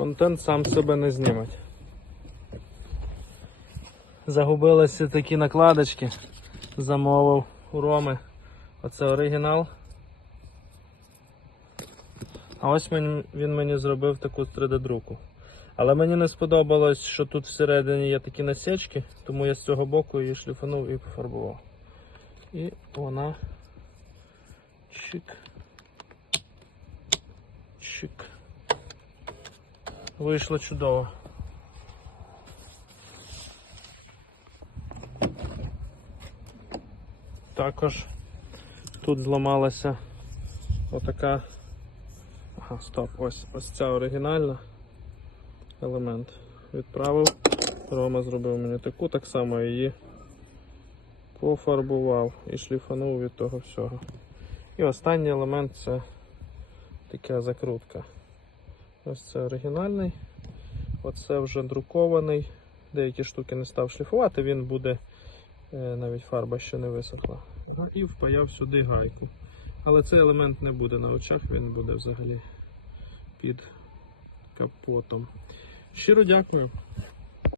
Контент сам себе не зніметь. Загубилися такі накладочки. Замовив у Роми. Оце оригінал. А ось він мені зробив таку 3D-друку. Але мені не сподобалось, що тут всередині є такі насічки, тому я з цього боку її шліфанув і пофарбував. І вона чик. Чик. Вийшло чудово. Також тут зламалася отака. Ага, стоп, ось ось ця оригінальна елемент. Відправив. Рома зробив мені таку, так само її пофарбував і шліфанув від того всього. І останній елемент це така закрутка. Ось це оригінальний. Оце вже друкований. Деякі штуки не став шліфувати, він буде, е, навіть фарба ще не висохла. І впаяв сюди гайку. Але цей елемент не буде на очах, він буде взагалі під капотом. Щиро дякую.